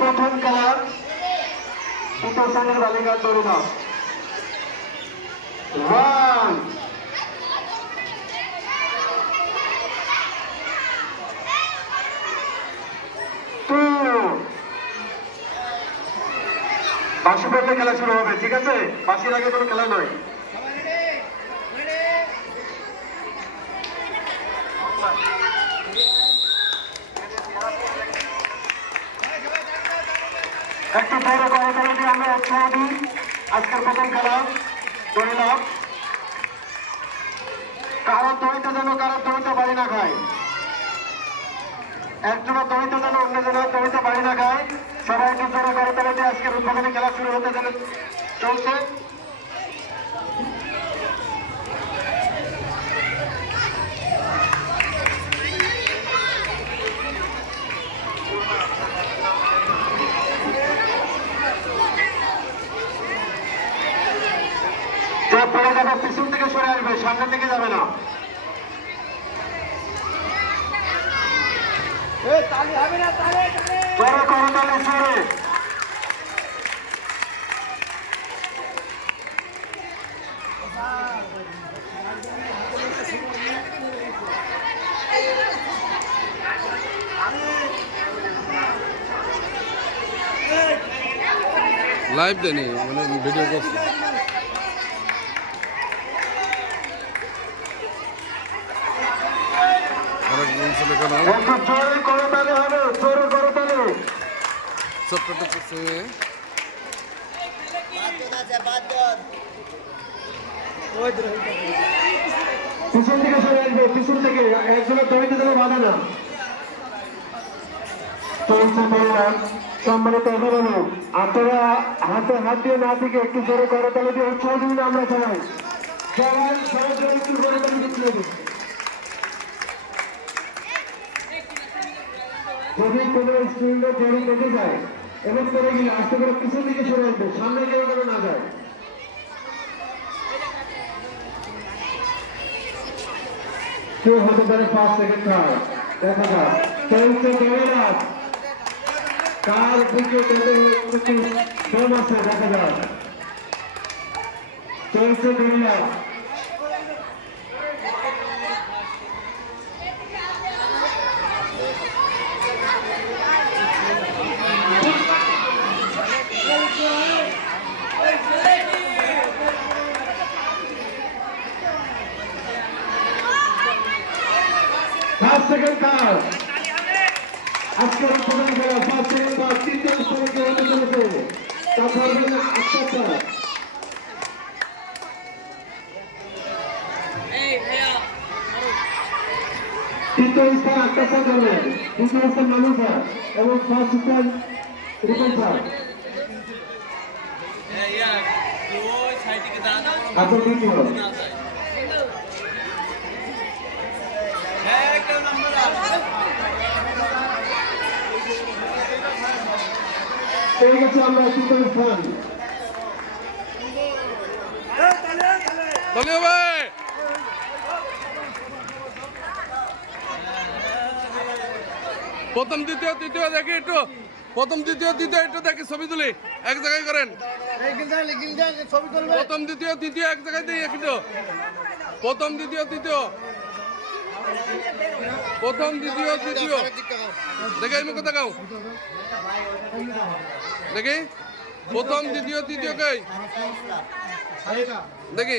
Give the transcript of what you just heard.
প্রথম খেলা দ্বিতীয় শ্রেণীর বালিকা তরুণা বাঁশি পড়লে খেলা শুরু হবে, ঠিক আছে? বাঁশির আগে কোনো খেলা নয়। একটু বড় করতালি দিয়ে আমরা উৎসাহ দিই। আজকের প্রথম খেলা দড়িলাভ। কারো দড়িতে যেন কারো দড়িতে বাড়ি না খায়, একজনের দড়িতে যেন অন্যজনের দড়িতে বাড়ি না খায়। সবাই একটু জোরে করতালি দিয়ে আজকের উদ্বোধনী খেলা শুরু হতে চলছে। পড়ে যাবে পিছন থেকে সরে আসবে, সামনের দিকে যাবে না। জোরে করতালি জোরে। লাইভ দেনি মানে ভিডিও করছি। পিছন থেকে সরে আসবে, পিছন থেকে একজনের দড়িতে যেন বাধা না। সম্মানিত অভিভাবক, আপনারা হাতে হাত দিয়ে না থেকে একটু জোরে করতালি দিয়ে উৎসাহ দিন। আমরা সবাই সবাই একটু জোরে তালি দিচ্ছি। যদি কোনো স্টুডেন্টের দড়ি কেটে যায় এবং করে গেলে আস্তে করে পিছন দিকে সরে আসবে, সামনে গিয়ে যেন না যায়। কেউ হতে পারে ফার্স্ট সেকেন্ড থার্ড, দেখা যাক। চলছে দড়িলাভ, কার দিকে কম আছে দেখা যাক। চলছে দড়িলাভ। ফার্স্ট সেকেন্ড থার্ড আজকের প্রথম খেলা। ফার্স্ট সেকেন্ড থার্ড তৃতীয় স্থানে হতে চলেছে। তা পারবেন না আটটা। তৃতীয় স্থান আটটা স্যার করবেন, দ্বিতীয় স্থান মানুষ স্যার এবং ফার্স্ট স্থান রূপন স্যার। আপনার দ্বিতীয় পেয়ে গেছি আমরা তৃতীয় স্থান। প্রথম দ্বিতীয় তৃতীয় দেখি একটু, প্রথম দ্বিতীয় তৃতীয় একটু দেখি, ছবি তুলি এক জায়গায় করেন। প্রথম দ্বিতীয় তৃতীয় এক জায়গায় দিই একটু। প্রথম দ্বিতীয় তৃতীয়, প্রথম দ্বিতীয় তৃতীয় দেখে আমি কোথা গাও দেখি। প্রথম দ্বিতীয় তৃতীয় কে দেখি।